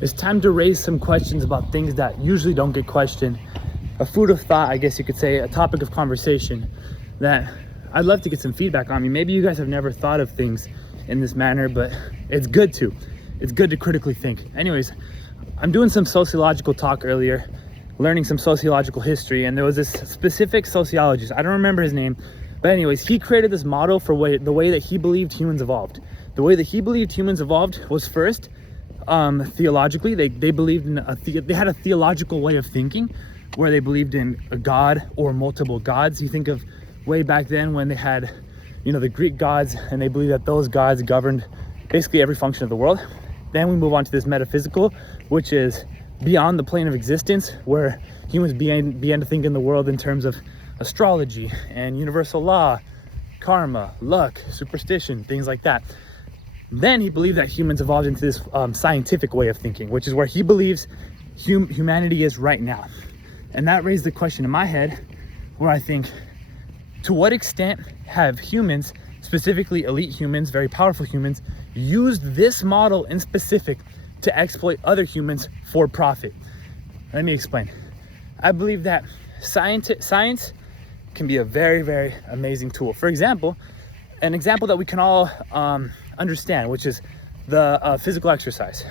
It's time to raise some questions about things that usually don't get questioned. A food of thought, I guess you could say, a topic of conversation that I'd love to get some feedback on. Maybe you guys have never thought of things in this manner, but it's good to. It's good to critically think. Anyways, I'm doing some sociological talk earlier, learning some sociological history, and there was this specific sociologist, I don't remember his name, but anyways, he created this model for the way that he believed humans evolved. The way that he believed humans evolved was first, theologically, they believed in they had a theological way of thinking where they believed in a god or multiple gods. You think of way back then when they had, the Greek gods, and they believed that those gods governed basically every function of the world. Then we move on to this metaphysical, which is beyond the plane of existence, where humans began to think in the world in terms of astrology and universal law, karma, luck, superstition, things like that. Then he believed that humans evolved into this scientific way of thinking, which is where he believes humanity is right now. And that raised the question in my head where I think, to what extent have humans, specifically elite humans, very powerful humans, used this model in specific to exploit other humans for profit? Let me explain. I believe that science can be a very, very amazing tool. For example, an example that we can all understand, which is the physical exercise,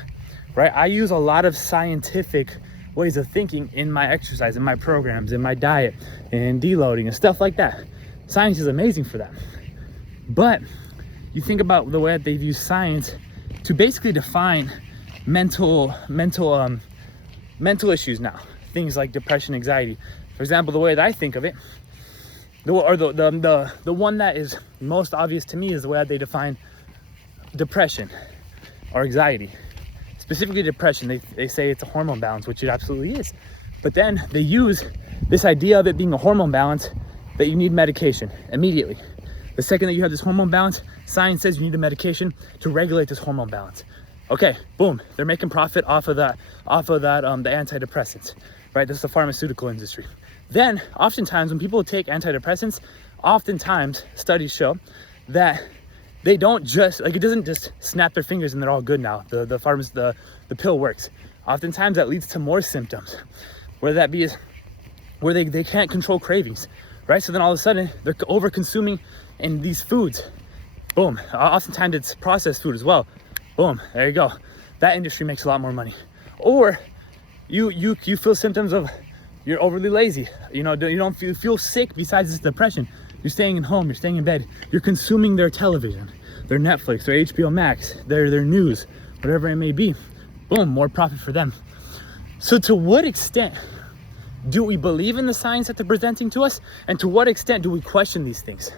right? I use a lot of scientific ways of thinking in my exercise, in my programs, in my diet, and deloading and stuff like that. Science is amazing for that. But you think about the way that they've used science to basically define mental issues now. Things like depression, anxiety. For example, the way that I think of it, the one that is most obvious to me is the way that they define depression or anxiety. Specifically depression, they say it's a hormone balance, which it absolutely is. But then they use this idea of it being a hormone balance that you need medication immediately. The second that you have this hormone balance, science says you need a medication to regulate this hormone balance. Okay, boom, they're making profit off of that, the antidepressants, right? This is the pharmaceutical industry. Then, oftentimes, when people take antidepressants, oftentimes studies show that they don't just, it doesn't just snap their fingers and they're all good now. The pill works. Oftentimes that leads to more symptoms, whether that be where they can't control cravings, right? So then all of a sudden they're over consuming in these foods. Boom. Oftentimes it's processed food as well. Boom. There you go. That industry makes a lot more money. Or you feel symptoms of you're overly lazy. You don't feel sick besides this depression. You're staying at home, you're staying in bed, you're consuming their television, their Netflix, their HBO Max, their news, whatever it may be. Boom, more profit for them. So to what extent do we believe in the science that they're presenting to us? And to what extent do we question these things?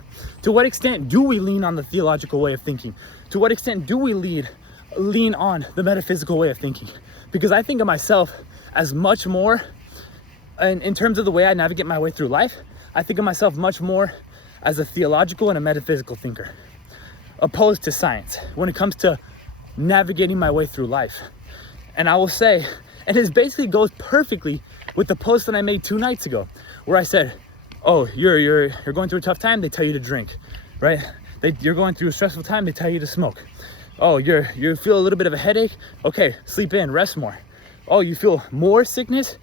To what extent do we lean on the theological way of thinking? To what extent do we lean on the metaphysical way of thinking? Because I think of myself as much more, and in terms of the way I navigate my way through life, I think of myself much more as a theological and a metaphysical thinker, opposed to science when it comes to navigating my way through life. And I will say, and it basically goes perfectly with the post that I made 2 nights ago, where I said, oh, you're going through a tough time, they tell you to drink, right? You're going through a stressful time, they tell you to smoke. Oh, you feel a little bit of a headache, okay, sleep in, rest more. Oh, you feel more sickness,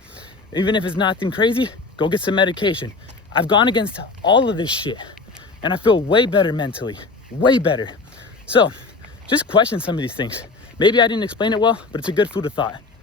even if it's nothing crazy, go get some medication. I've gone against all of this shit and I feel way better mentally, way better. So just question some of these things. Maybe I didn't explain it well, but it's a good food of thought.